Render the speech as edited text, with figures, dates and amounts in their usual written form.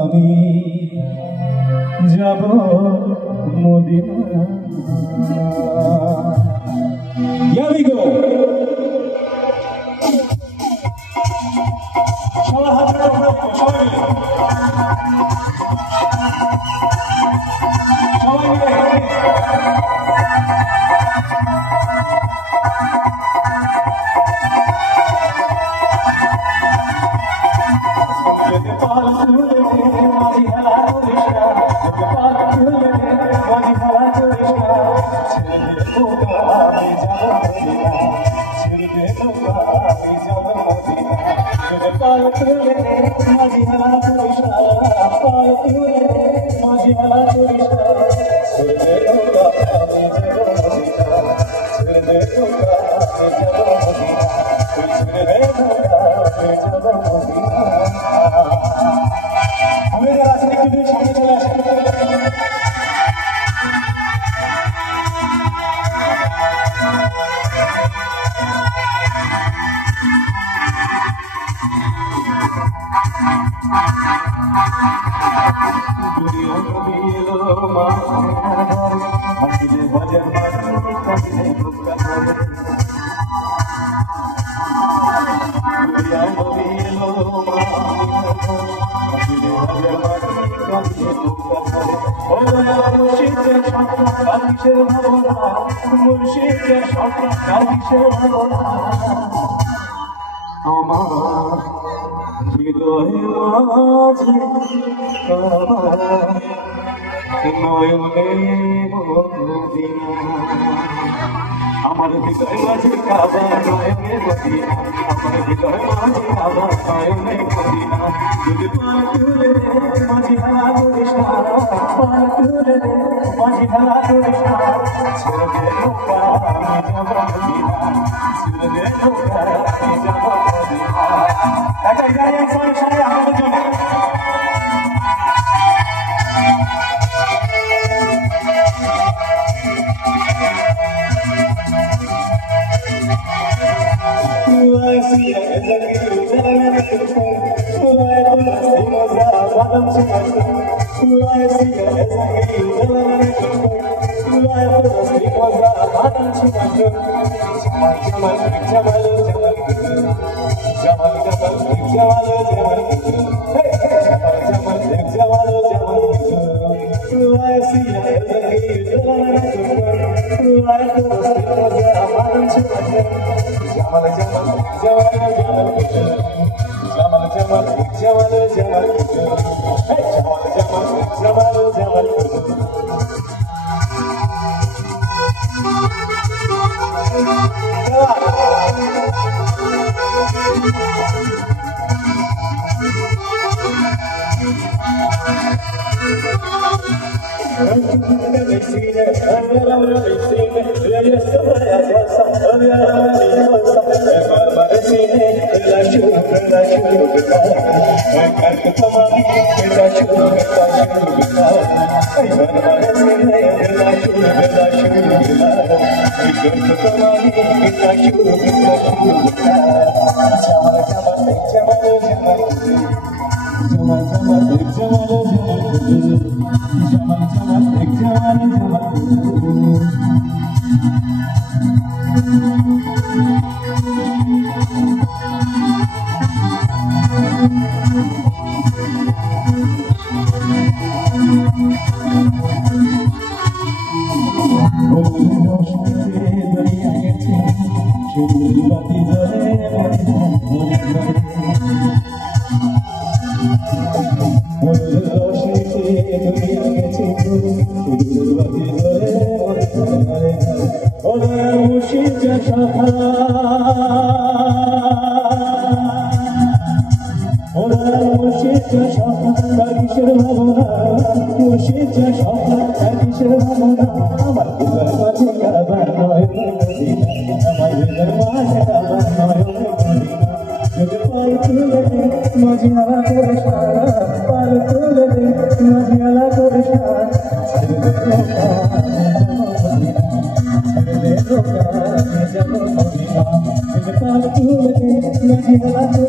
আমি যাব Medina. Here we go. সবাই হাত ধরে সবাই মিলে আমার হৃদয়ে মাঝে নয়নে মদিনা, আমার হৃদয় মাঝে কাবা নয়নে মদিনা, আমার হৃদয় মাঝে কাবা নয়নে মদিনা। যদি পাল তুলে মাঝি হালা করিস না, পাল তুলে মাঝি হালা করিস না, ছেড়ে দে নৌকা আমি যাব মদিনা, ছেড়ে দে নৌকা আমি যাব মদিনা। একটা গাড়ি একসঙ্গে সবাই আমাদের জন্য Thank you.